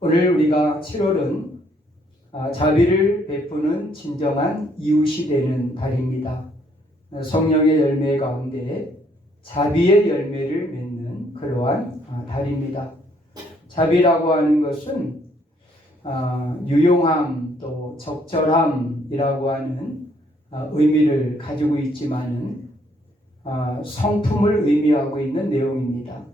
오늘 우리가 7월은 자비를 베푸는 진정한 이웃이 되는 달입니다. 성령의 열매 가운데 자비의 열매를 맺는 그러한 달입니다. 자비라고 하는 것은 유용함 또 적절함이라고 하는 의미를 가지고 있지만은 성품을 의미하고 있는 내용입니다.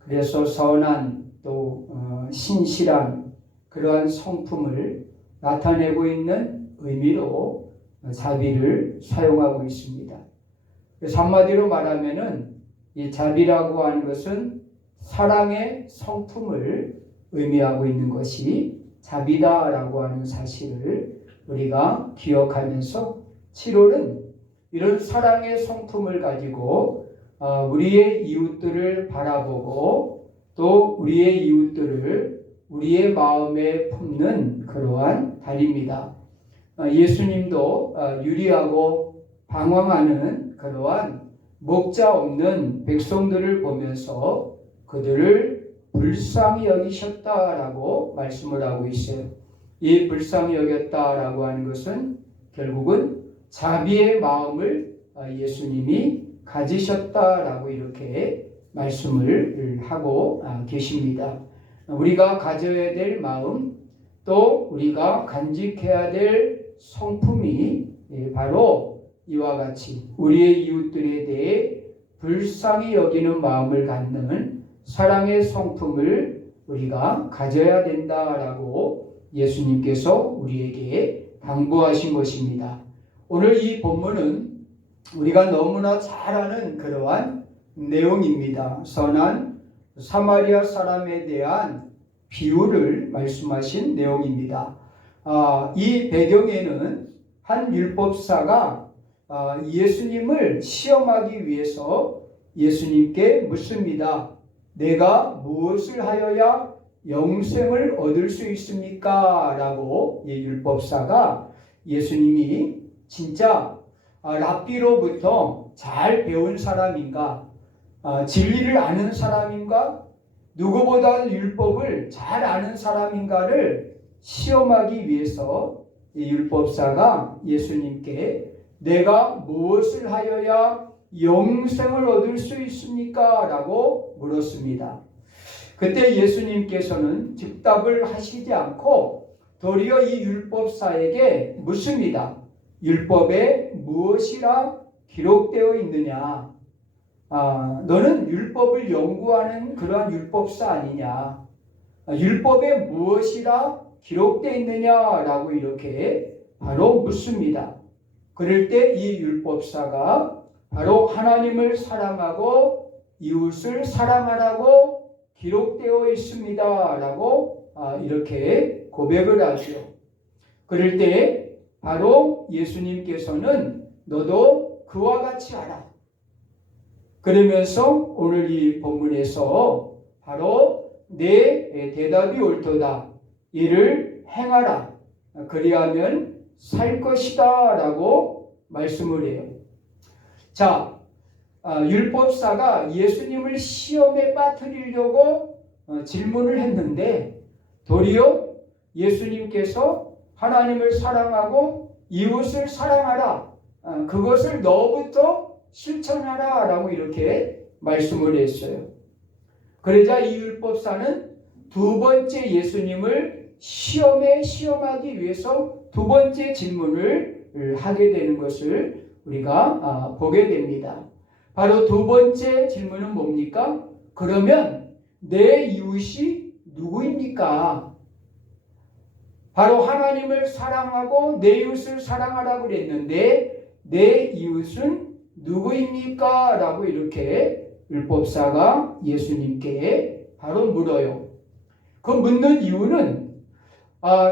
그래서 선한 또 신실한 그러한 성품을 나타내고 있는 의미로 자비를 사용하고 있습니다. 그래서 한마디로 말하면은 이 자비라고 하는 것은 사랑의 성품을 의미하고 있는 것이 자비다라고 하는 사실을 우리가 기억하면서 7월은 이런 사랑의 성품을 가지고 우리의 이웃들을 바라보고 또 우리의 이웃들을 우리의 마음에 품는 그러한 달입니다. 예수님도 유리하고 방황하는 그러한 목자 없는 백성들을 보면서 그들을 불쌍히 여기셨다라고 말씀을 하고 있어요. 이 불쌍히 여겼다라고 하는 것은 결국은 자비의 마음을 예수님이 가지셨다라고 이렇게 말씀을 하고 계십니다. 우리가 가져야 될 마음 또 우리가 간직해야 될 성품이 바로 이와 같이 우리의 이웃들에 대해 불쌍히 여기는 마음을 갖는 사랑의 성품을 우리가 가져야 된다라고 예수님께서 우리에게 당부하신 것입니다. 오늘 이 본문은 우리가 너무나 잘 아는 그러한 내용입니다. 선한 사마리아 사람에 대한 비유를 말씀하신 내용입니다. 이 배경에는 한 율법사가 예수님을 시험하기 위해서 예수님께 묻습니다. 내가 무엇을 하여야 영생을 얻을 수 있습니까? 라고 율법사가 예수님이 진짜 랍비로부터 잘 배운 사람인가, 진리를 아는 사람인가, 누구보다 율법을 잘 아는 사람인가를 시험하기 위해서 율법사가 예수님께 내가 무엇을 하여야 영생을 얻을 수 있습니까? 라고 물었습니다. 그때 예수님께서는 즉답을 하시지 않고 도리어 이 율법사에게 묻습니다. 율법에 무엇이라 기록되어 있느냐? 너는 율법을 연구하는 그러한 율법사 아니냐? 율법에 무엇이라 기록되어 있느냐라고 이렇게 바로 묻습니다. 그럴 때 이 율법사가 바로 하나님을 사랑하고 이웃을 사랑하라고 기록되어 있습니다라고 이렇게 고백을 하죠. 그럴 때 바로 예수님께서는 너도 그와 같이 하라. 그러면서 오늘 이 본문에서 바로 내 대답이 옳도다. 이를 행하라. 그리하면 살 것이다. 라고 말씀을 해요. 자, 율법사가 예수님을 시험에 빠뜨리려고 질문을 했는데 도리어 예수님께서 하나님을 사랑하고 이웃을 사랑하라. 그것을 너부터 실천하라. 라고 이렇게 말씀을 했어요. 그러자 이 율법사는 두 번째 예수님을 시험하기 위해서 두 번째 질문을 하게 되는 것을 우리가 보게 됩니다. 바로 두 번째 질문은 뭡니까? 그러면 내 이웃이 누구입니까? 바로 하나님을 사랑하고 내 이웃을 사랑하라고 그랬는데 내 이웃은 누구입니까? 라고 이렇게 율법사가 예수님께 바로 물어요. 그 묻는 이유는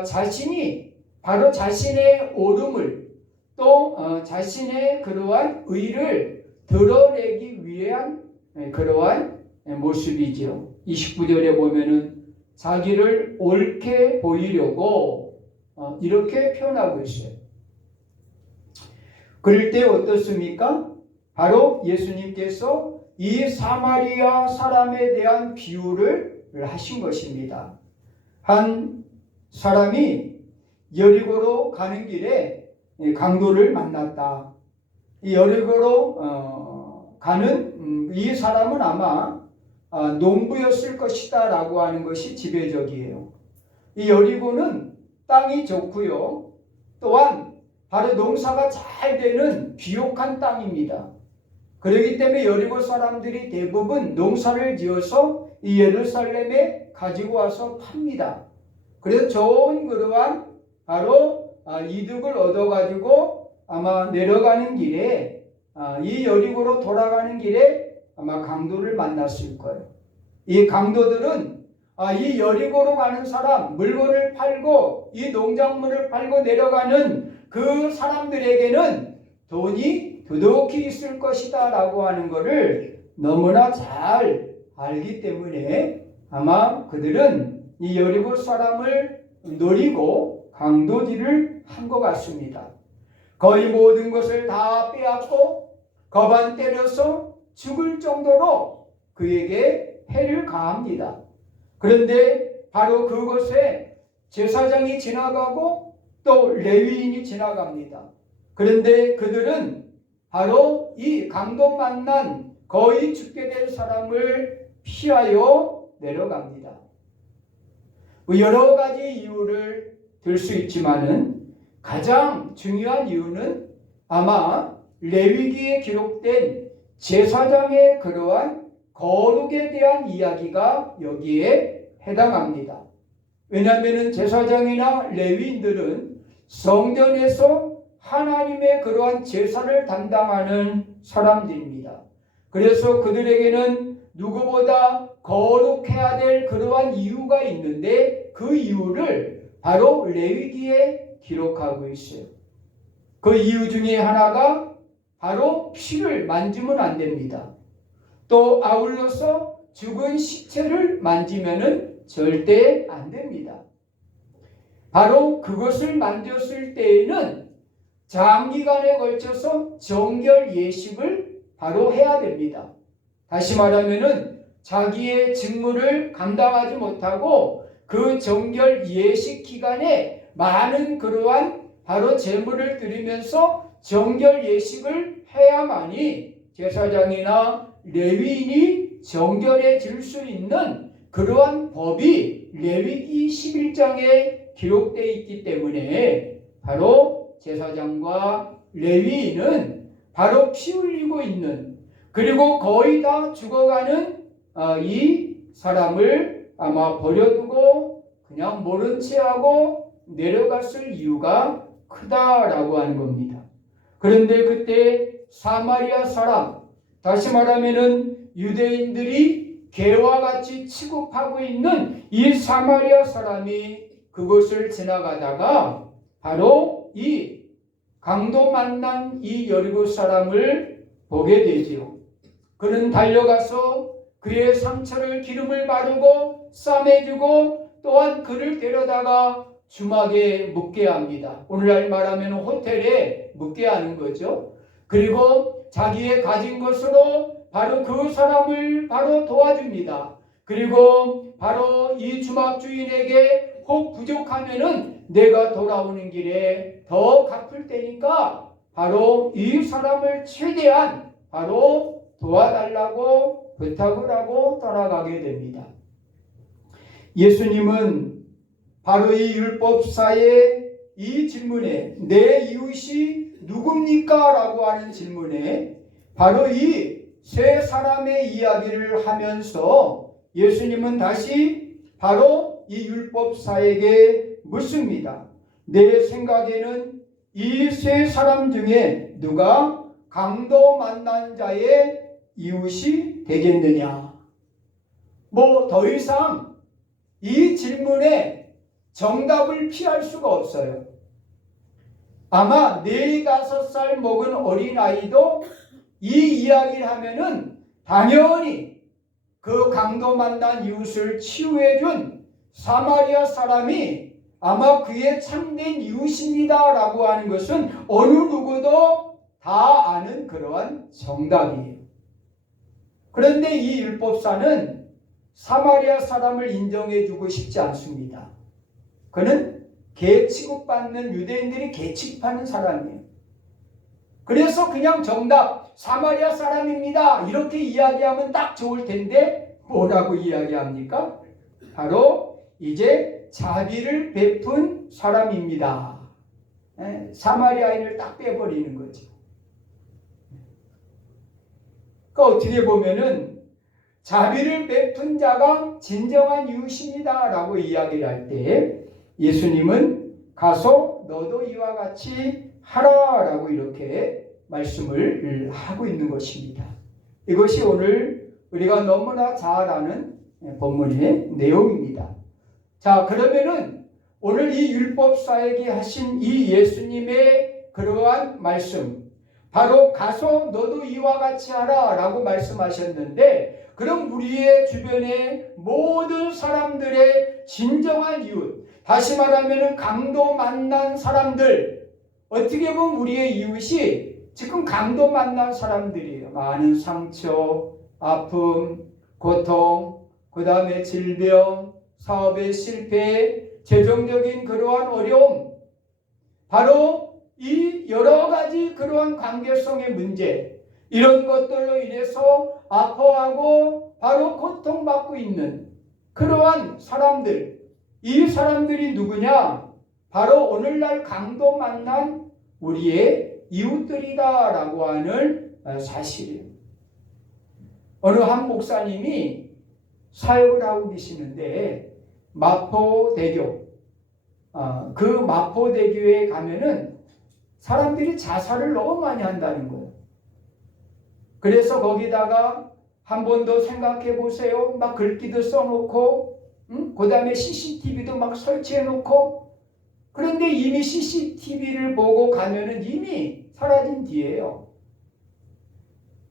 자신이 바로 자신의 옳음을 또 자신의 그러한 의를 드러내기 위한 그러한 모습이지요. 29절에 보면은 자기를 옳게 보이려고 이렇게 표현하고 있어요. 그럴 때 어떻습니까? 바로 예수님께서 이 사마리아 사람에 대한 비유를 하신 것입니다. 한 사람이 여리고로 가는 길에 강도를 만났다. 이 여리고로 가는 이 사람은 아마 농부였을 것이다 라고 하는 것이 지배적이에요. 이 여리고는 땅이 좋고요. 또한 바로 농사가 잘 되는 비옥한 땅입니다. 그렇기 때문에 여리고 사람들이 대부분 농사를 지어서 이 예루살렘에 가지고 와서 팝니다. 그래서 좋은 그러한 바로 이득을 얻어가지고 아마 내려가는 길에 이 여리고로 돌아가는 길에 아마 강도를 만났을 거예요. 이 강도들은 이 여리고로 가는 사람, 물건을 팔고 이 농작물을 팔고 내려가는 그 사람들에게는 돈이 두둑히 있을 것이다 라고 하는 것을 너무나 잘 알기 때문에 아마 그들은 이 여리고 사람을 노리고 강도질을 한 것 같습니다. 거의 모든 것을 다 빼앗고 거반 때려서 죽을 정도로 그에게 해를 가합니다. 그런데 바로 그곳에 제사장이 지나가고 또 레위인이 지나갑니다. 그런데 그들은 바로 이 강도 만난 거의 죽게 된 사람을 피하여 내려갑니다. 여러 가지 이유를 들 수 있지만은 가장 중요한 이유는 아마 레위기에 기록된 제사장의 그러한 거룩에 대한 이야기가 여기에 해당합니다. 왜냐하면 제사장이나 레위인들은 성전에서 하나님의 그러한 제사를 담당하는 사람들입니다. 그래서 그들에게는 누구보다 거룩해야 될 그러한 이유가 있는데 그 이유를 바로 레위기에 기록하고 있어요. 그 이유 중에 하나가 바로 피를 만지면 안 됩니다. 또 아울러서 죽은 시체를 만지면은 절대 안 됩니다. 바로 그것을 만졌을 때에는 장기간에 걸쳐서 정결 예식을 바로 해야 됩니다. 다시 말하면은 자기의 직무를 감당하지 못하고 그 정결 예식 기간에 많은 그러한 바로 제물을 드리면서 정결 예식을 해야만이 제사장이나 레위인이 정결해질 수 있는 그러한 법이 레위기 11장에 기록되어 있기 때문에 바로 제사장과 레위인은 바로 피 흘리고 있는 그리고 거의 다 죽어가는 이 사람을 아마 버려두고 그냥 모른 채 하고 내려갔을 이유가 크다라고 하는 겁니다. 그런데 그때 사마리아 사람, 다시 말하면은 유대인들이 개와 같이 취급하고 있는 이 사마리아 사람이 그곳을 지나가다가 바로 이 강도 만난 이 여리고 사람을 보게 되지요. 그는 달려가서 그의 상처를 기름을 바르고 싸매주고 또한 그를 데려다가 주막에 묵게 합니다. 오늘날 말하면 호텔에 묵게 하는 거죠. 그리고 자기의 가진 것으로 바로 그 사람을 바로 도와줍니다. 그리고 바로 이 주막 주인에게 혹 부족하면은 내가 돌아오는 길에 더 갚을 테니까 바로 이 사람을 최대한 바로 도와달라고 부탁을 하고 떠나가게 됩니다. 예수님은 바로 이 율법사의 이 질문에 내 이웃이 누굽니까? 라고 하는 질문에 바로 이 세 사람의 이야기를 하면서 예수님은 다시 바로 이 율법사에게 묻습니다. 내 생각에는 이 세 사람 중에 누가 강도 만난 자의 이웃이 되겠느냐? 뭐 더 이상 이 질문에 정답을 피할 수가 없어요. 아마 4-5살 먹은 어린아이도 이 이야기를 하면은 당연히 그 강도 만난 이웃을 치유해준 사마리아 사람이 아마 그의 참된 이웃입니다 라고 하는 것은 어느 누구도 다 아는 그러한 정답이에요. 그런데 이 율법사는 사마리아 사람을 인정해주고 싶지 않습니다. 그는 개 취급받는, 유대인들이 개 취급하는 사람이에요. 그래서 그냥 정답 사마리아 사람입니다 이렇게 이야기하면 딱 좋을 텐데 뭐라고 이야기합니까? 바로 이제 자비를 베푼 사람입니다. 사마리아인을 딱 빼버리는 거죠. 그러니까 어떻게 보면은 자비를 베푼 자가 진정한 이웃입니다 라고 이야기를 할 때 예수님은 가서 너도 이와 같이 하라 라고 이렇게 말씀을 하고 있는 것입니다. 이것이 오늘 우리가 너무나 잘 아는 본문의 내용입니다. 자, 그러면은 오늘 이 율법사에게 하신 이 예수님의 그러한 말씀, 바로 가서 너도 이와 같이 하라 라고 말씀하셨는데, 그럼 우리의 주변의 모든 사람들의 진정한 이웃, 다시 말하면 강도 만난 사람들, 어떻게 보면 우리의 이웃이 지금 강도 만난 사람들이에요. 많은 상처, 아픔, 고통, 그 다음에 질병, 사업의 실패, 재정적인 그러한 어려움, 바로 이 여러 가지 그러한 관계성의 문제, 이런 것들로 인해서 아파하고 바로 고통받고 있는 그러한 사람들, 이 사람들이 누구냐? 바로 오늘날 강도 만난 우리의 이웃들이다 라고 하는 사실이에요. 어느 한 목사님이 사역을 하고 계시는데 마포대교, 그 마포대교에 가면은 사람들이 자살을 너무 많이 한다는 거예요. 그래서 거기다가 한 번 더 생각해 보세요. 막 글귀도 써놓고, 그 다음에 CCTV도 막 설치해 놓고, 그런데 이미 CCTV를 보고 가면은 이미 사라진 뒤에요.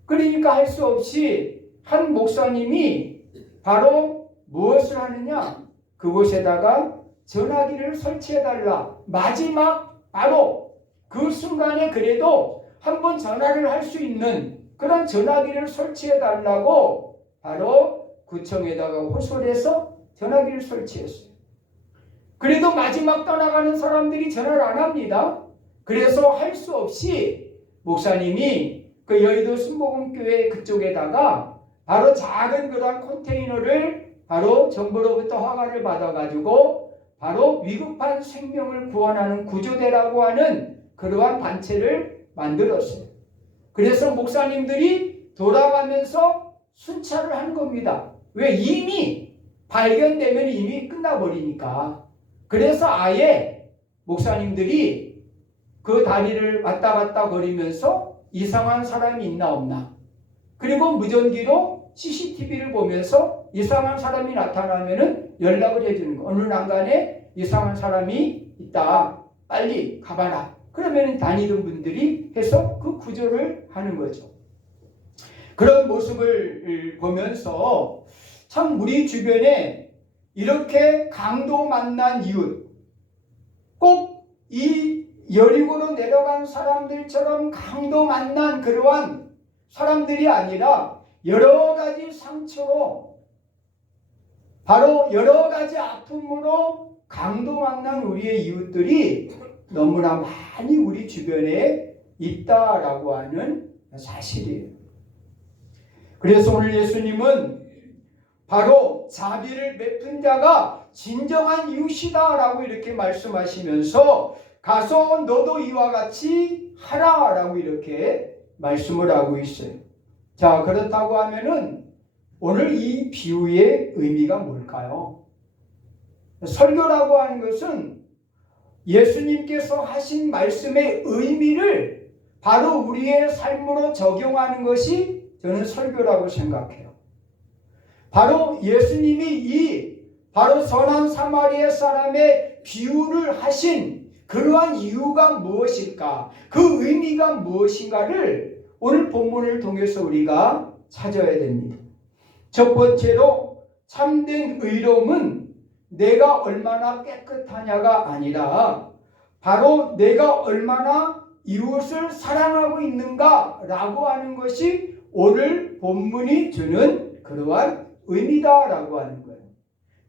그러니까 할 수 없이 한 목사님이 바로 무엇을 하느냐? 그곳에다가 전화기를 설치해달라. 마지막 바로 그 순간에 그래도 한번 전화를 할 수 있는 그런 전화기를 설치해달라고 바로 구청에다가 호소해서 전화기를 설치했어요. 그래도 마지막 떠나가는 사람들이 전화를 안 합니다. 그래서 할 수 없이 목사님이 그 여의도 순복음교회 그쪽에다가 바로 작은 그런 컨테이너를 바로 정부로부터 허가를 받아가지고 바로 위급한 생명을 구원하는 구조대라고 하는 그러한 단체를 만들었어요. 그래서 목사님들이 돌아가면서 순찰을 한 겁니다. 왜? 이미 발견되면 이미 끝나버리니까. 그래서 아예 목사님들이 그 다리를 왔다 갔다 거리면서 이상한 사람이 있나 없나, 그리고 무전기로 CCTV를 보면서 이상한 사람이 나타나면은 연락을 해주는 거. 어느 난간에 이상한 사람이 있다, 빨리 가봐라. 그러면 다니던 분들이 해서 그 구조를 하는 거죠. 그런 모습을 보면서 참 우리 주변에 이렇게 강도 만난 이웃, 꼭 이 여리고로 내려간 사람들처럼 강도 만난 그러한 사람들이 아니라 여러 가지 상처로, 바로 여러 가지 아픔으로 강도 만난 우리의 이웃들이 너무나 많이 우리 주변에 있다라고 하는 사실이에요. 그래서 오늘 예수님은 바로 자비를 베푼 자가 진정한 이웃이다 라고 이렇게 말씀하시면서 가서 너도 이와 같이 하라 라고 이렇게 말씀을 하고 있어요. 자, 그렇다고 하면은 오늘 이 비유의 의미가 뭘까요? 설교라고 하는 것은 예수님께서 하신 말씀의 의미를 바로 우리의 삶으로 적용하는 것이 저는 설교라고 생각해요. 바로 예수님이 바로 선한 사마리아 사람의 비유를 하신 그러한 이유가 무엇일까? 그 의미가 무엇인가를 오늘 본문을 통해서 우리가 찾아야 됩니다. 첫 번째로 참된 의로움은 내가 얼마나 깨끗하냐가 아니라 바로 내가 얼마나 이웃을 사랑하고 있는가라고 하는 것이 오늘 본문이 주는 그러한 의미다라고 하는 거예요.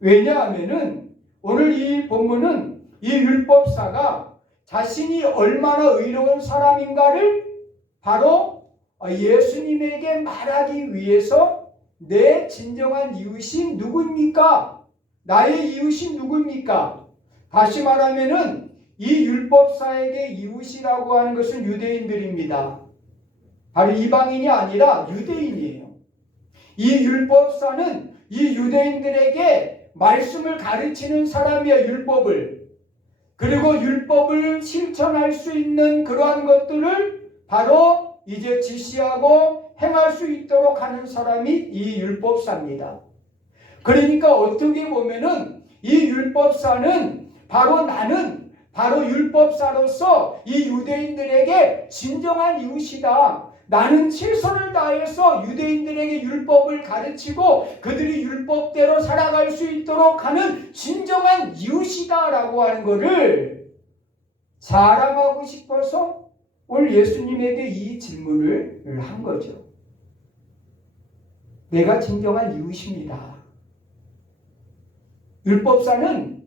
왜냐하면은 오늘 이 본문은 이 율법사가 자신이 얼마나 의로운 사람인가를 바로 예수님에게 말하기 위해서 내 진정한 이웃이 누구입니까? 나의 이웃이 누구입니까? 다시 말하면은 이 율법사에게 이웃이라고 하는 것은 유대인들입니다. 바로 이방인이 아니라 유대인이에요. 이 율법사는 이 유대인들에게 말씀을 가르치는 사람이야, 율법을. 그리고 율법을 실천할 수 있는 그러한 것들을 바로 이제 지시하고 행할 수 있도록 하는 사람이 이 율법사입니다. 그러니까 어떻게 보면은 이 율법사는 바로 나는 바로 율법사로서 이 유대인들에게 진정한 이웃이다. 나는 최선을 다해서 유대인들에게 율법을 가르치고 그들이 율법대로 살아갈 수 있도록 하는 진정한 이웃이다라고 하는 것을 자랑하고 싶어서 오늘 예수님에게 이 질문을 한 거죠. 내가 진정한 이웃입니다. 율법사는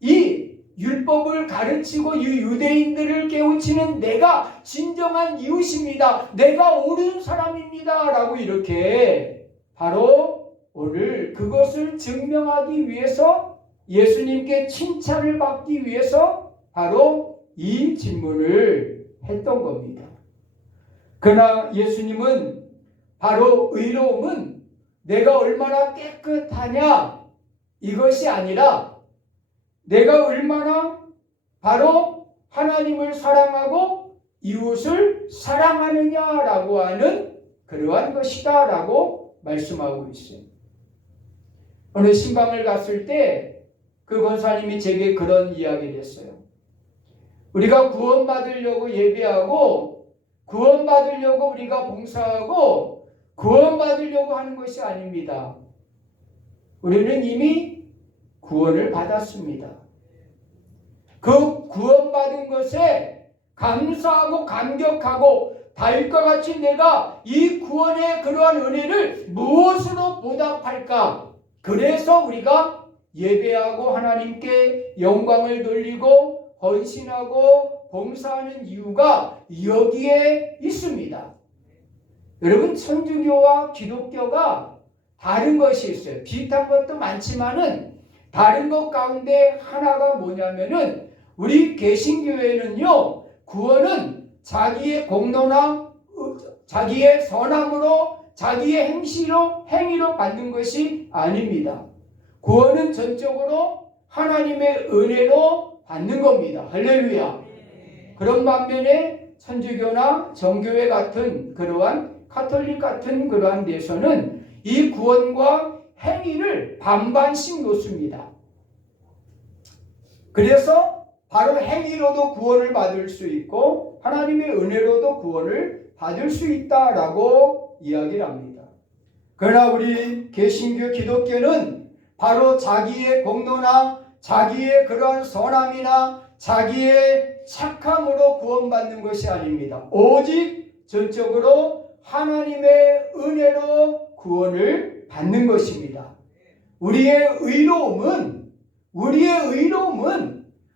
이 율법을 가르치고 이 유대인들을 깨우치는 내가 진정한 이웃입니다. 내가 옳은 사람입니다. 라고 이렇게 바로 오늘 그것을 증명하기 위해서 예수님께 칭찬을 받기 위해서 바로 이 질문을 했던 겁니다. 그러나 예수님은 바로 의로움은 내가 얼마나 깨끗하냐 이것이 아니라 내가 얼마나 바로 하나님을 사랑하고 이웃을 사랑하느냐라고 하는 그러한 것이다 라고 말씀하고 있어요. 어느 신방을 갔을 때 그 권사님이 제게 그런 이야기를 했어요. 우리가 구원받으려고 예배하고 구원받으려고 우리가 봉사하고 구원받으려고 하는 것이 아닙니다. 우리는 이미 구원을 받았습니다. 그 구원받은 것에 감사하고 감격하고 다윗과 같이 내가 이 구원의 그러한 은혜를 무엇으로 보답할까? 그래서 우리가 예배하고 하나님께 영광을 돌리고 헌신하고 봉사하는 이유가 여기에 있습니다. 여러분, 천주교와 기독교가 다른 것이 있어요. 비슷한 것도 많지만은 다른 것 가운데 하나가 뭐냐면은 우리 개신교회는요, 구원은 자기의 공로나 자기의 선함으로 자기의 행위로 받는 것이 아닙니다. 구원은 전적으로 하나님의 은혜로 받는 겁니다. 할렐루야. 그런 반면에 천주교나 정교회 같은 그러한 카톨릭 같은 그러한 데서는 이 구원과 행위를 반반씩 놓습니다. 그래서 바로 행위로도 구원을 받을 수 있고 하나님의 은혜로도 구원을 받을 수 있다라고 이야기를 합니다. 그러나 우리 개신교 기독교는 바로 자기의 공로나 자기의 그러한 선함이나 자기의 착함으로 구원받는 것이 아닙니다. 오직 전적으로 하나님의 은혜로 구원을 받는 것입니다. 우리의 의로움은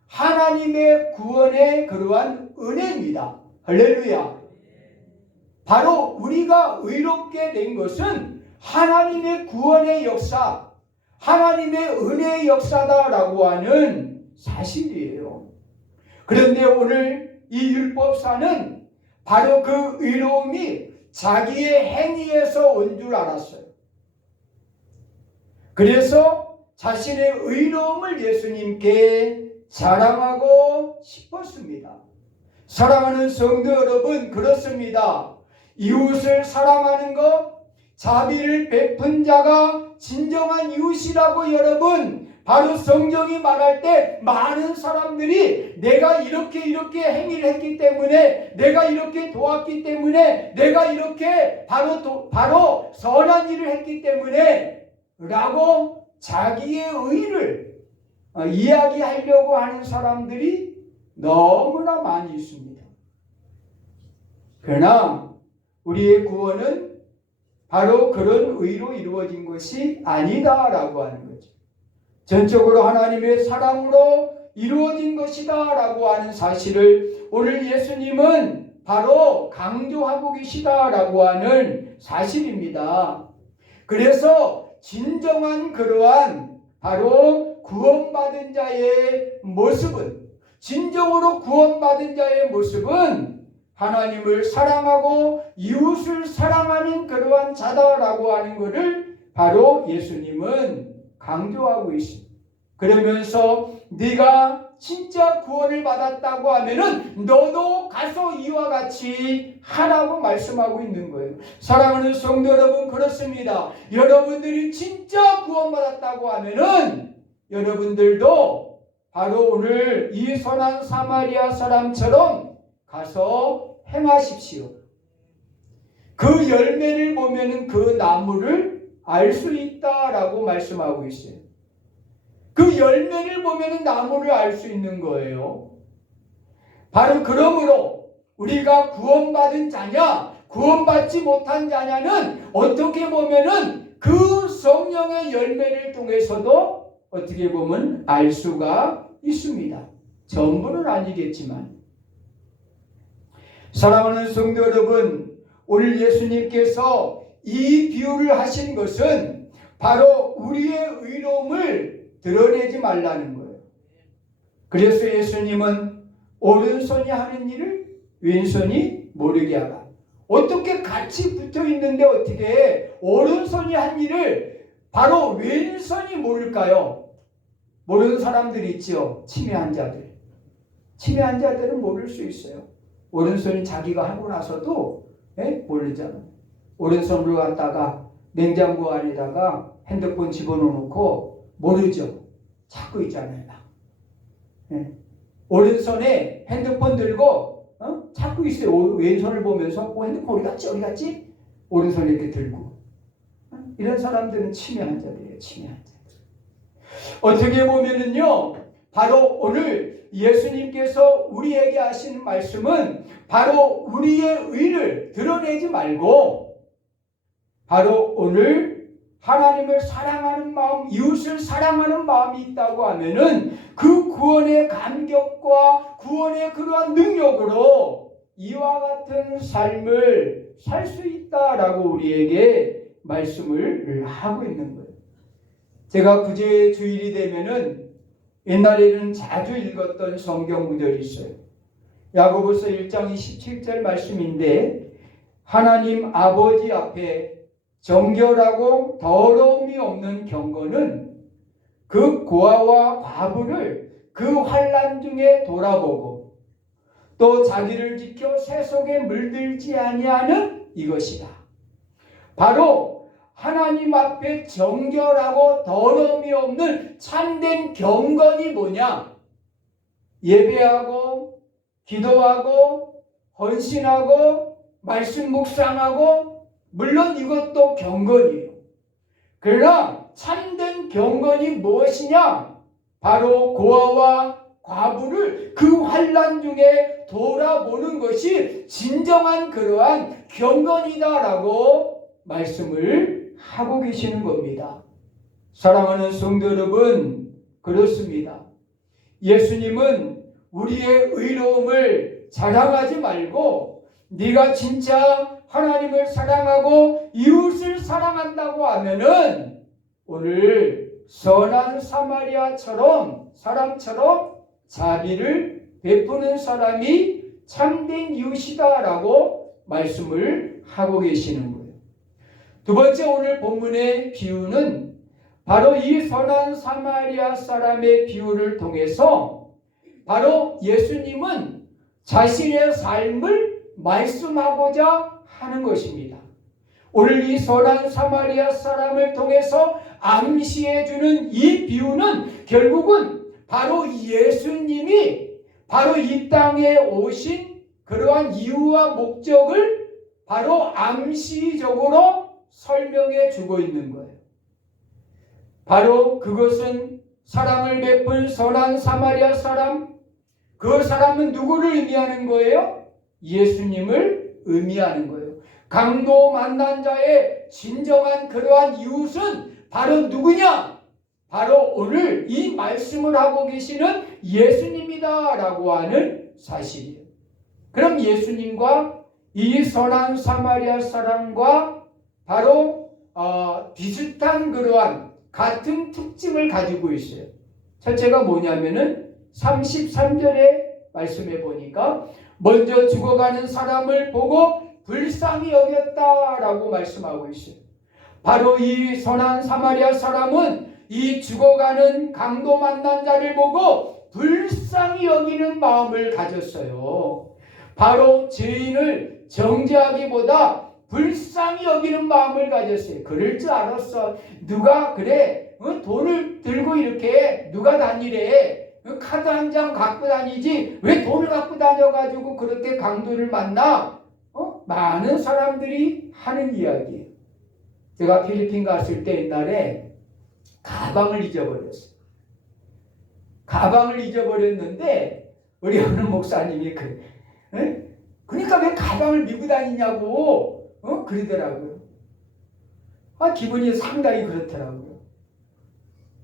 하나님의 구원의 그러한 은혜입니다. 할렐루야. 바로 우리가 의롭게 된 것은 하나님의 구원의 역사, 하나님의 은혜의 역사다라고 하는 사실이에요. 그런데 오늘 이 율법사는 바로 그 의로움이 자기의 행위에서 온 줄 알았어요. 그래서 자신의 의로움을 예수님께 자랑하고 싶었습니다. 사랑하는 성도 여러분, 그렇습니다. 이웃을 사랑하는 것, 자비를 베푼 자가 진정한 이웃이라고 여러분, 바로 성경이 말할 때 많은 사람들이 내가 이렇게 행위를 했기 때문에, 내가 이렇게 도왔기 때문에, 내가 이렇게 바로 선한 일을 했기 때문에 라고 자기의 의를 이야기하려고 하는 사람들이 너무나 많이 있습니다. 그러나 우리의 구원은 바로 그런 의로 이루어진 것이 아니다라고 하는 거죠. 전적으로 하나님의 사랑으로 이루어진 것이다라고 하는 사실을 오늘 예수님은 바로 강조하고 계시다라고 하는 사실입니다. 그래서 진정한 그러한 바로 구원받은 자의 모습은, 진정으로 구원받은 자의 모습은 하나님을 사랑하고 이웃을 사랑하는 그러한 자다라고 하는 것을 바로 예수님은 강조하고 있습니다. 그러면서 네가 진짜 구원을 받았다고 하면은 너도 가서 이와 같이 하라고 말씀하고 있는 거예요. 사랑하는 성도 여러분, 그렇습니다. 여러분들이 진짜 구원받았다고 하면은 여러분들도 바로 오늘 이 선한 사마리아 사람처럼 가서 행하십시오. 그 열매를 보면은 그 나무를 알 수 있다라고 말씀하고 있어요. 그 열매를 보면은 나무를 알 수 있는 거예요. 바로 그러므로 우리가 구원받은 자냐, 구원받지 못한 자냐는 어떻게 보면은 그 성령의 열매를 통해서도 어떻게 보면 알 수가 있습니다. 전부는 아니겠지만. 사랑하는 성도 여러분, 오늘 예수님께서 이 비유를 하신 것은 바로 우리의 의로움을 드러내지 말라는 거예요. 그래서 예수님은 오른손이 하는 일을 왼손이 모르게 하라. 어떻게 같이 붙어 있는데 어떻게 오른손이 한 일을 바로 왼손이 모를까요? 모르는 사람들이 있죠. 치매 환자들. 치매 환자들은 모를 수 있어요. 오른손이 자기가 하고 나서도 모르잖아요. 오른손으로 갔다가 냉장고 안에다가 핸드폰 집어넣고 모르죠. 찾고 있잖아요. 오른손에 핸드폰 들고 찾고 있어요. 왼손을 보면서 핸드폰 어디 갔지? 어디 갔지? 오른손 이렇게 들고. 이런 사람들은 치매 환자들이에요. 치매 환자. 어떻게 보면은요, 바로 오늘 예수님께서 우리에게 하신 말씀은 바로 우리의 의를 드러내지 말고 바로 오늘 하나님을 사랑하는 마음, 이웃을 사랑하는 마음이 있다고 하면은 그 구원의 감격과 구원의 그러한 능력으로 이와 같은 삶을 살 수 있다라고 우리에게 말씀을 하고 있는 거예요. 제가 구제 주일이 되면은 옛날에는 자주 읽었던 성경 구절이 있어요. 야고보서 1장 27절 말씀인데, 하나님 아버지 앞에 정결하고 더러움이 없는 경건은 그 고아와 과부를 그 환난 중에 돌아보고 또 자기를 지켜 새 속에 물들지 아니하는 이것이다. 바로 하나님 앞에 정결하고 더러움이 없는 참된 경건이 뭐냐? 예배하고 기도하고 헌신하고 말씀 묵상하고, 물론 이것도 경건이에요. 그러나 참된 경건이 무엇이냐? 바로 고아와 과부를 그 환난 중에 돌아보는 것이 진정한 그러한 경건이다라고 말씀을 하고 계시는 겁니다. 사랑하는 성도 여러분, 그렇습니다. 예수님은 우리의 의로움을 자랑하지 말고 네가 진짜 하나님을 사랑하고 이웃을 사랑한다고 하면은 오늘 선한 사마리아처럼 사람처럼 자비를 베푸는 사람이 참된 이웃이다라고 말씀을 하고 계시는 거예요. 두 번째, 오늘 본문의 비유는 바로 이 선한 사마리아 사람의 비유를 통해서 바로 예수님은 자신의 삶을 말씀하고자 하는 것입니다. 오늘 이 선한 사마리아 사람을 통해서 암시해주는 이 비유는 결국은 바로 예수님이 바로 이 땅에 오신 그러한 이유와 목적을 바로 암시적으로 설명해 주고 있는 거예요. 바로 그것은 사랑을 베푼 선한 사마리아 사람, 그 사람은 누구를 의미하는 거예요? 예수님을 의미하는 거예요. 강도 만난 자의 진정한 그러한 이웃은 바로 누구냐? 바로 오늘 이 말씀을 하고 계시는 예수님이다 라고 하는 사실이에요. 그럼 예수님과 이 선한 사마리아 사람과 바로 비슷한 그러한 같은 특징을 가지고 있어요. 첫째가 뭐냐면은 33절에 말씀해 보니까 먼저 죽어가는 사람을 보고 불쌍히 여겼다라고 말씀하고 있어요. 바로 이 선한 사마리아 사람은 이 죽어가는 강도 만난 자를 보고 불쌍히 여기는 마음을 가졌어요. 바로 죄인을 정죄하기보다 불쌍히 여기는 마음을 가졌어요. 그럴 줄 알았어. 누가 그래 돈을 들고 이렇게 누가 다니래. 카드 한 장 갖고 다니지 왜 돈을 갖고 다녀가지고 그렇게 강도를 만나? 많은 사람들이 하는 이야기예요. 제가 필리핀 갔을 때 옛날에 가방을 잊어버렸어요. 가방을 잊어버렸는데 우리 어느 목사님이 그러니까 왜 가방을 메고 다니냐고 그러더라고요. 기분이 상당히 그렇더라고요.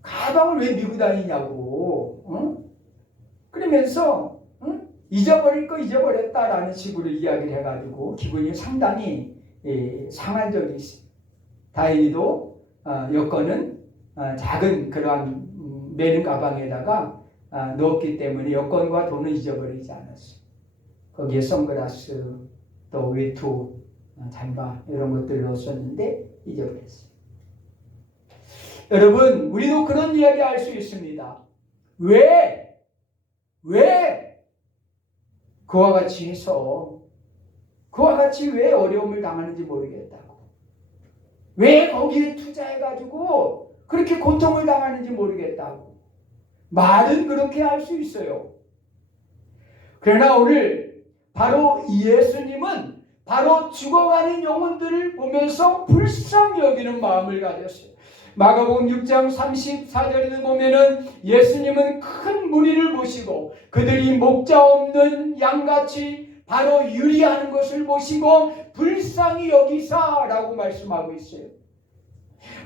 가방을 왜 메고 다니냐고 그러면서 잊어버릴 거 잊어버렸다라는 식으로 이야기를 해가지고 기분이 상당히 상한 적이 있어요. 다행히도 여권은 작은 그러한 매는 가방에다가 넣었기 때문에 여권과 돈은 잊어버리지 않았어요. 거기에 선글라스, 또 외투, 잠바 이런 것들을 넣었었는데 잊어버렸어요. 여러분, 우리도 그런 이야기 할 수 있습니다. 왜 그와 같이 해서 그와 같이 왜 어려움을 당하는지 모르겠다고. 왜 거기에 투자해가지고 그렇게 고통을 당하는지 모르겠다고. 말은 그렇게 할 수 있어요. 그러나 오늘 바로 예수님은 바로 죽어가는 영혼들을 보면서 불쌍히 여기는 마음을 가졌어요. 마가복음 6장 34절에 보면은 예수님은 큰 무리를 보시고 그들이 목자 없는 양같이 바로 유리하는 것을 보시고 불쌍히 여기사라고 말씀하고 있어요.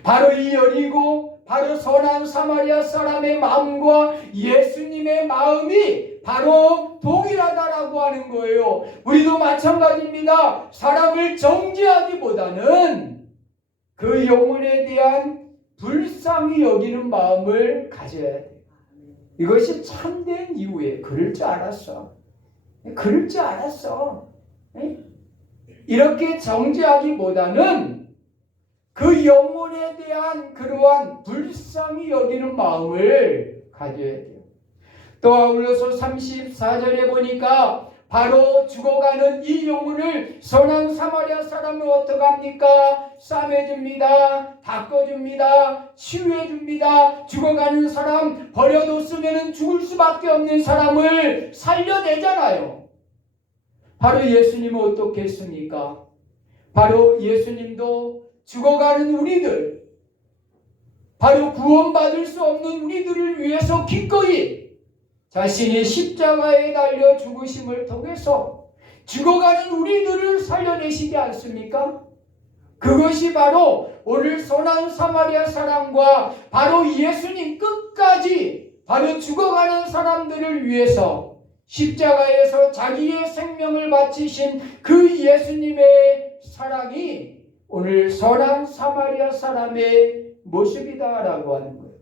바로 이 여리고 바로 선한 사마리아 사람의 마음과 예수님의 마음이 바로 동일하다라고 하는 거예요. 우리도 마찬가지입니다. 사람을 정죄하기보다는 그 영혼에 대한 불쌍히 여기는 마음을 가져야 돼요. 이것이 참된 이유예요. 그럴 줄 알았어. 그럴 줄 알았어. 이렇게 정죄하기보다는 그 영혼에 대한 그러한 불쌍히 여기는 마음을 가져야 돼요. 또 아울러서 34절에 보니까 바로 죽어가는 이 영혼을 선한 사마리아 사람은 어떻게 합니까? 싸매줍니다. 닦아줍니다. 치유해줍니다. 죽어가는 사람 버려뒀으면 죽을 수밖에 없는 사람을 살려내잖아요. 바로 예수님은 어떻게 했습니까? 바로 예수님도 죽어가는 우리들, 바로 구원받을 수 없는 우리들을 위해서 기꺼이 자신이 십자가에 달려 죽으심을 통해서 죽어가는 우리들을 살려내시지 않습니까? 그것이 바로 오늘 선한 사마리아 사람과 바로 예수님 끝까지 바로 죽어가는 사람들을 위해서 십자가에서 자기의 생명을 바치신 그 예수님의 사랑이 오늘 선한 사마리아 사람의 모습이다라고 하는 거예요.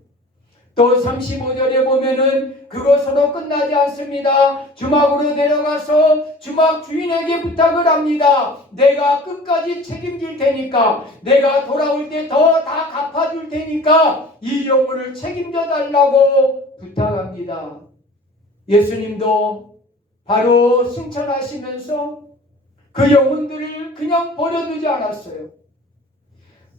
또 35절에 보면은 그것으로 끝나지 않습니다. 주막으로 내려가서 주막 주인에게 부탁을 합니다. 내가 끝까지 책임질 테니까, 내가 돌아올 때 더 다 갚아줄 테니까 이 영혼을 책임져 달라고 부탁합니다. 예수님도 바로 승천하시면서 그 영혼들을 그냥 버려두지 않았어요.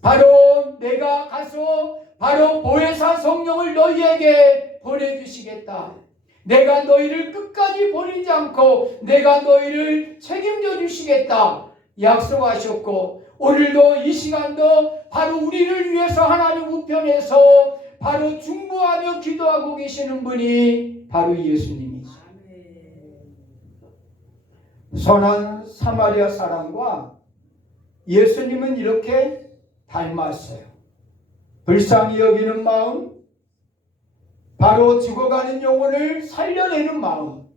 바로 내가 가서 바로 보혜사 성령을 너희에게 보내주시겠다. 내가 너희를 끝까지 버리지 않고 내가 너희를 책임져 주시겠다 약속하셨고, 오늘도 이 시간도 바로 우리를 위해서 하나님 우편에서 바로 중보하며 기도하고 계시는 분이 바로 예수님이죠. 선한 사마리아 사람과 예수님은 이렇게 닮았어요. 불쌍히 여기는 마음, 바로 죽어가는 영혼을 살려내는 마음,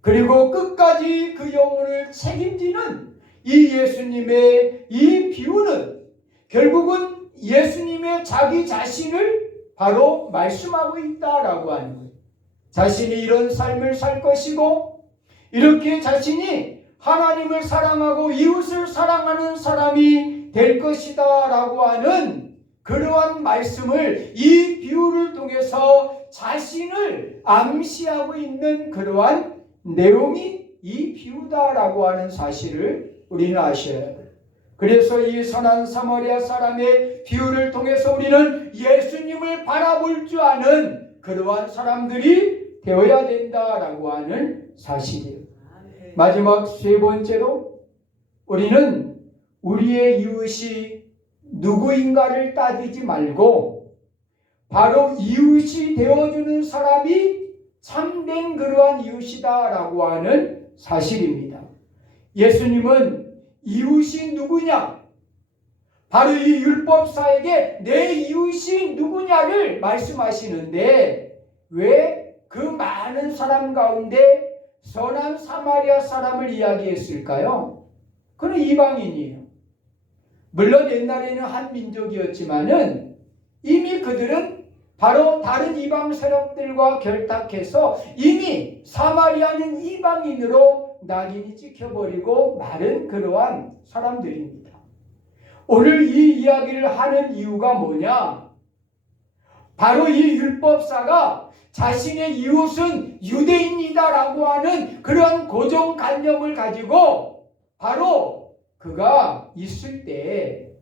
그리고 끝까지 그 영혼을 책임지는 이 예수님의 이 비유는 결국은 예수님의 자기 자신을 바로 말씀하고 있다라고 하는 거예요. 자신이 이런 삶을 살 것이고 이렇게 자신이 하나님을 사랑하고 이웃을 사랑하는 사람이 될 것이다 라고 하는 그러한 말씀을 이 비유를 통해서 자신을 암시하고 있는 그러한 내용이 이 비유다라고 하는 사실을 우리는 아셔야 해요. 그래서 이 선한 사마리아 사람의 비유를 통해서 우리는 예수님을 바라볼 줄 아는 그러한 사람들이 되어야 된다라고 하는 사실이에요. 마지막 세 번째로 우리는 우리의 이웃이 누구인가를 따지지 말고 바로 이웃이 되어주는 사람이 참된 그러한 이웃이다라고 하는 사실입니다. 예수님은 이웃이 누구냐? 바로 이 율법사에게 내 이웃이 누구냐를 말씀하시는데 왜 그 많은 사람 가운데 선한 사마리아 사람을 이야기했을까요? 그는 이방인이에요. 물론 옛날에는 한 민족이었지만은 이미 그들은 바로 다른 이방 세력들과 결탁해서 이미 사마리아는 이방인으로 낙인이 찍혀버리고 마른 그러한 사람들입니다. 오늘 이 이야기를 하는 이유가 뭐냐? 바로 이 율법사가 자신의 이웃은 유대인이다라고 하는 그런 고정관념을 가지고 바로 그가 있을 때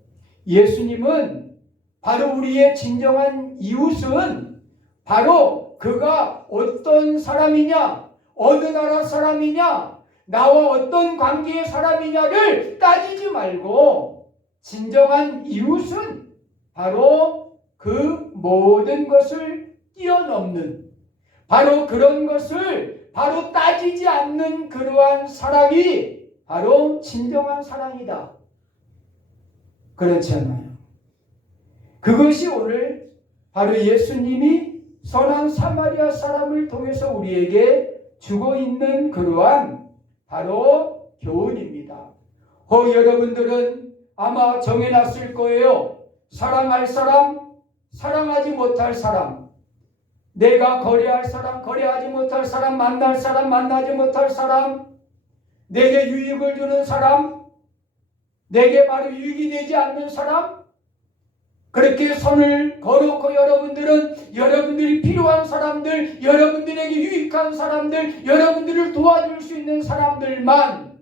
예수님은 바로 우리의 진정한 이웃은 바로 그가 어떤 사람이냐, 어느 나라 사람이냐, 나와 어떤 관계의 사람이냐를 따지지 말고 진정한 이웃은 바로 그 모든 것을 뛰어넘는 바로 그런 것을 바로 따지지 않는 그러한 사랑이 바로 진정한 사랑이다. 그렇지 않아요? 그것이 오늘 바로 예수님이 선한 사마리아 사람을 통해서 우리에게 주고 있는 그러한 바로 교훈입니다. 여러분들은 아마 정해놨을 거예요. 사랑할 사람, 사랑하지 못할 사람, 내가 거래할 사람, 거래하지 못할 사람, 만날 사람, 만나지 못할 사람, 내게 유익을 주는 사람, 내게 바로 유익이 되지 않는 사람, 그렇게 선을 거놓고 여러분들은 여러분들이 필요한 사람들, 여러분들에게 유익한 사람들, 여러분들을 도와줄 수 있는 사람들만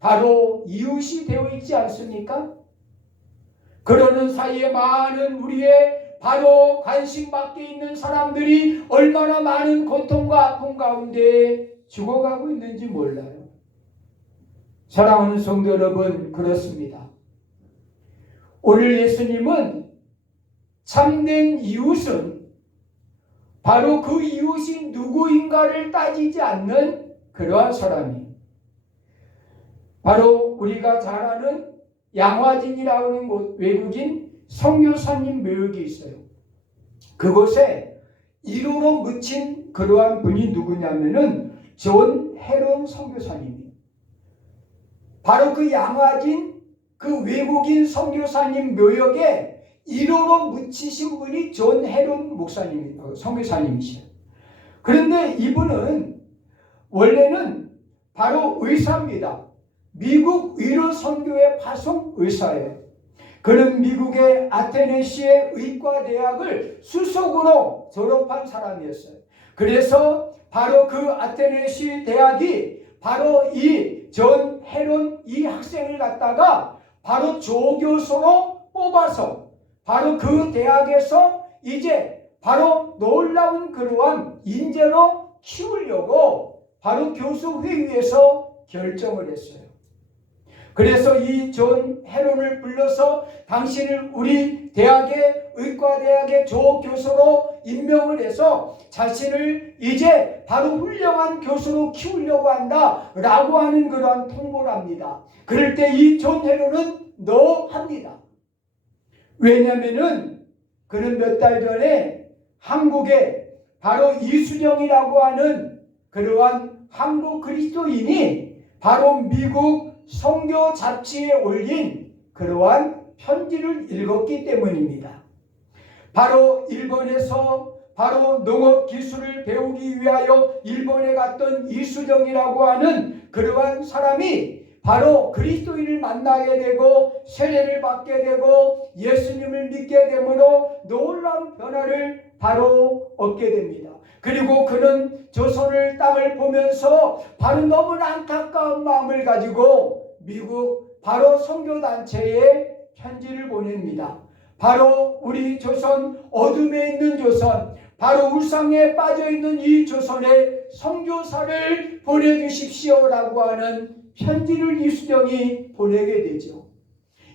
바로 이웃이 되어 있지 않습니까? 그러는 사이에 많은 우리의 바로 관심 밖에 있는 사람들이 얼마나 많은 고통과 아픔 가운데 죽어가고 있는지 몰라요. 사랑하는 성도 여러분, 그렇습니다. 오늘 예수님은 참된 이웃은 바로 그 이웃이 누구인가를 따지지 않는 그러한 사람이에요. 바로 우리가 잘 아는 양화진이라는 곳, 외국인 선교사님 묘역이 있어요. 그곳에 1호로 묻힌 그러한 분이 누구냐면은 존 헤론 선교사님이에요. 바로 그 양화진 그 외국인 선교사님 묘역에 1호로 묻히신 분이 존 헤론 목사님이에요. 선교사님이시에요. 그런데 이분은 원래는 바로 의사입니다. 미국 의료 선교회 파송 의사예요. 그는 미국의 아테네시의 의과대학을 수석으로 졸업한 사람이었어요. 그래서 바로 그 아테네시 대학이 바로 이 존 헤론 이 학생을 갖다가 바로 조교수로 뽑아서 바로 그 대학에서 이제 바로 놀라운 그러한 인재로 키우려고 바로 교수회의에서 결정을 했어요. 그래서 이 존 헤론을 불러서 당신을 우리 대학의 의과대학의 조교수로 임명을 해서 자신을 이제 바로 훌륭한 교수로 키우려고 한다라고 하는 그러한 통보를 합니다. 그럴 때 이 존 헤론은 합니다. 왜냐면은 그는 몇 달 전에 한국에 바로 이수정이라고 하는 그러한 한국 그리스도인이 바로 미국 선교 잡지에 올린 그러한 편지를 읽었기 때문입니다. 바로 일본에서 바로 농업 기술을 배우기 위하여 일본에 갔던 이수정이라고 하는 그러한 사람이 바로 그리스도인을 만나게 되고 세례를 받게 되고 예수님을 믿게 되므로 놀라운 변화를 바로 얻게 됩니다. 그리고 그는 조선을 땅을 보면서 바로 너무나 안타까운 마음을 가지고 미국 바로 선교단체에 편지를 보냅니다. 바로 우리 조선, 어둠에 있는 조선, 바로 우상에 빠져있는 이 조선에 선교사를 보내주십시오라고 하는 편지를 이수정이 보내게 되죠.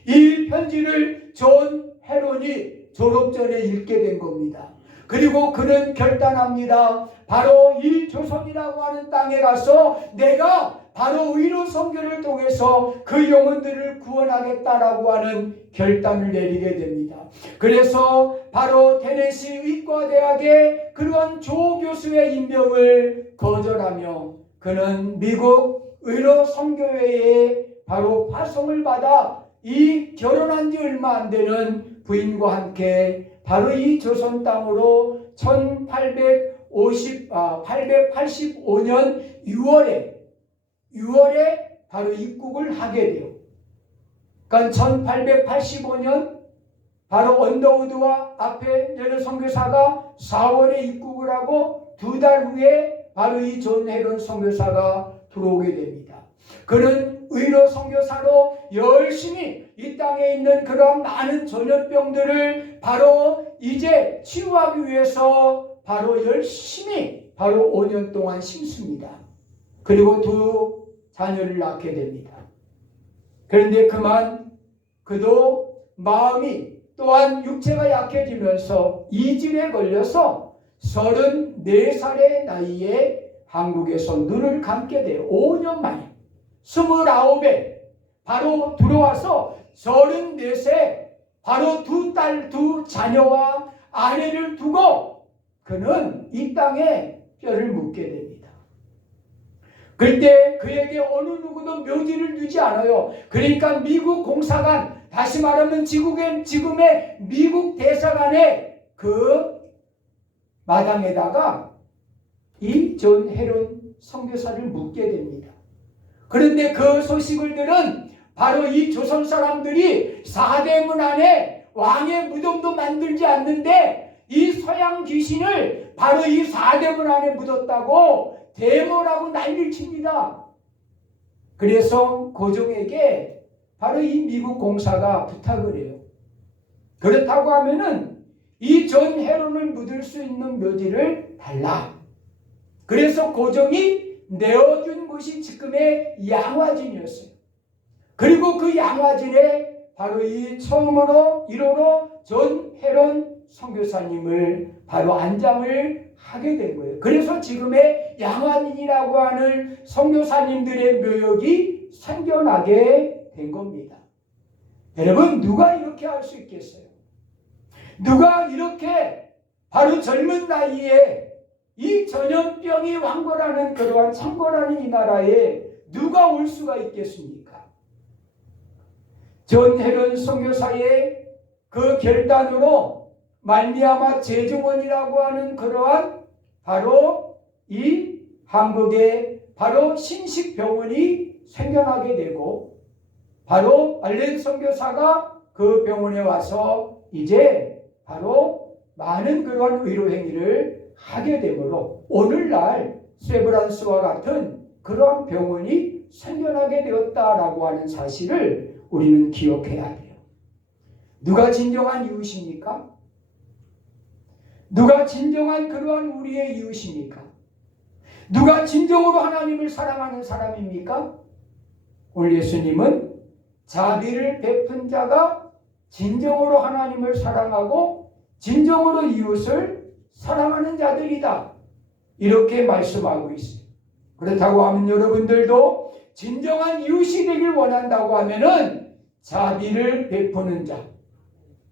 이 편지를 존 헤론이 졸업 전에 읽게 된 겁니다. 그리고 그는 결단합니다. 바로 이 조선이라고 하는 땅에 가서 내가 바로 의로 선교를 통해서 그 영혼들을 구원하겠다라고 하는 결단을 내리게 됩니다. 그래서 바로 테네시 의과대학의 그러한 조교수의 임명을 거절하며 그는 미국 의로 선교회에 바로 파송을 받아 이 결혼한 지 얼마 안 되는 부인과 함께 바로 이 조선 땅으로 885년 6월에 바로 입국을 하게 돼요. 그러니까 1885년 바로 언더우드와 앞에 내는 선교사가 4월에 입국을 하고 2달 후에 바로 이 존 헤론 선교사가 들어오게 됩니다. 그는 의로 선교사로 열심히 이 땅에 있는 그런 많은 전염병들을 바로 이제 치유하기 위해서 바로 열심히 바로 5년 동안 심습니다. 그리고 2 자녀를 낳게 됩니다. 그런데 그만 그도 마음이 또한 육체가 약해지면서 이질에 걸려서 34살의 나이에 한국에서 눈을 감게 돼요. 5년 만에 29에 바로 들어와서 34세 바로 2딸 2 자녀와 아내를 두고 그는 이 땅에 뼈를 묻게 됩니다. 그때 그에게 어느 누구도 묘지를 두지 않아요. 그러니까 미국 공사관, 다시 말하면 지금의 미국 대사관의 그 마당에다가 이 존 헤론 선교사를 묻게 됩니다. 그런데 그 소식을 들은 바로 이 조선 사람들이 사대문 안에 왕의 무덤도 만들지 않는데 이 서양 귀신을 바로 이 사대문 안에 묻었다고 데모라고 난리를 칩니다. 그래서 고종에게 바로 이 미국 공사가 부탁을 해요. 그렇다고 하면은 이 존 헤론을 묻을 수 있는 묘지를 달라. 그래서 고종이 내어준 곳이 지금의 양화진이었어요. 그리고 그 양화진에 바로 이 처음으로 1호로 존 헤론 선교사님을 바로 안장을 하게 된 거예요. 그래서 지금의 양화진이라고 하는 선교사님들의 묘역이 생겨나게 된 겁니다. 여러분, 누가 이렇게 할 수 있겠어요? 누가 이렇게 바로 젊은 나이에 이 전염병이 왕궐하는 그러한 창궐하는 이 나라에 누가 올 수가 있겠습니까? 존 헤론 선교사의 그 결단으로 말미암아 제중원이라고 하는 그러한 바로 이 한국에 바로 신식병원이 생겨나게 되고 바로 알렌 선교사가 그 병원에 와서 이제 바로 많은 그런 의료 행위를 하게 되므로 오늘날 세브란스와 같은 그러한 병원이 생겨나게 되었다라고 하는 사실을 우리는 기억해야 돼요. 누가 진정한 이웃입니까? 누가 진정한 그러한 우리의 이웃입니까? 누가 진정으로 하나님을 사랑하는 사람입니까? 오늘 예수님은 자비를 베푼 자가 진정으로 하나님을 사랑하고 진정으로 이웃을 사랑하는 자들이다. 이렇게 말씀하고 있어요. 그렇다고 하면 여러분들도 진정한 이웃이 되길 원한다고 하면은 자비를 베푸는 자,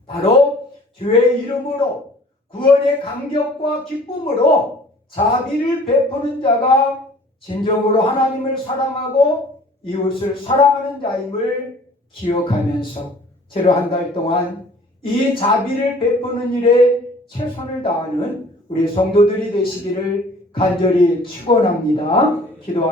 바로 주의 이름으로 구원의 감격과 기쁨으로 자비를 베푸는 자가 진정으로 하나님을 사랑하고 이웃을 사랑하는 자임을 기억하면서 제로 한 달 동안 이 자비를 베푸는 일에 최선을 다하는 우리 성도들이 되시기를 간절히 축원합니다. 기도합니다.